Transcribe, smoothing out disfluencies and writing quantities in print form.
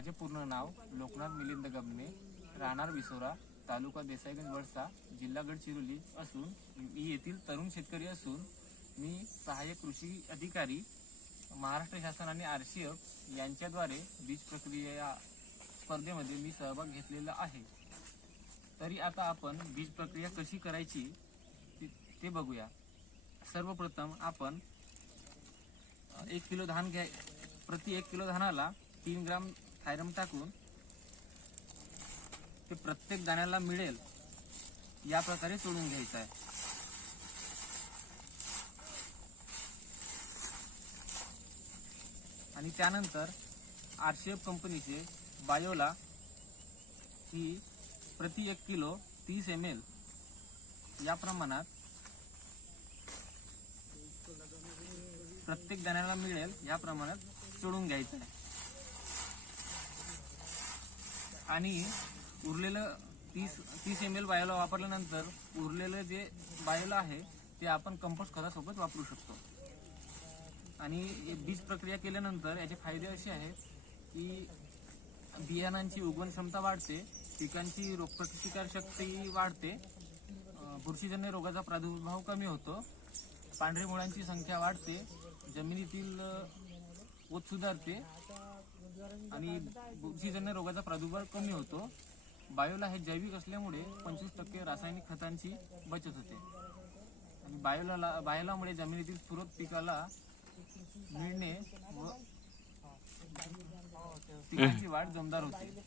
माझे पूर्ण नाव लोकनाथ मिलिंद गमने, राहणार विसोरा, तालुका देसाईगंज वडसा, जिल्हा गडचिरोली असून मी येथील तरुण शेतकरी असून मी सहाय्यक कृषी अधिकारी महाराष्ट्र शासन आणि RCF यांच्याद्वारे बीज प्रक्रिया स्पर्धेमध्ये मी सहभाग घेतलेला आहे। तरी आता आपण बीज प्रक्रिया कशी करायची ते बघूया। सर्वप्रथम आपण 1 किलो धान प्रति 1 किलो धानाला 3 ग्राम थायरम टाकून ते प्रत्येक दाण्याला मिळेल या प्रकारे सोडून घ्यायचं आहे। आणि त्यानंतर RCF कंपनीचे बायोला ही प्रति 1 किलो 30 ml या प्रमाणात प्रत्येक दाण्याला मिळेल या प्रमाणात सोडून घ्यायचं आहे। आणि उरलेलं 30 ml बायोला वापरल्यानंतर उरलेलं जे बायोला आहे ते आपण कंपोस्ट खतासोबत वापरू शकतो। आणि बीज प्रक्रिया केल्यानंतर याचे फायदे असे आहेत की बियाणांची उगवण क्षमता वाढते, पिकांची रोगप्रतिकार शक्ती वाढते, बुरशीजन्य रोगाचा प्रादुर्भाव कमी होतो, पांढऱ्या मुळांची संख्या वाढते, जमिनीतील पोत सुधारते आणि बुरशीजन्य रोगाचा प्रादुर्भाव कमी होतो। बायोला हे जैविक असल्यामुळे 25% रासायनिक खतांची बचत होते आणि बायोलामुळे जमिनीतील पूरक पिकाला मिळणे व पिकांची वाढ जोमदार होते।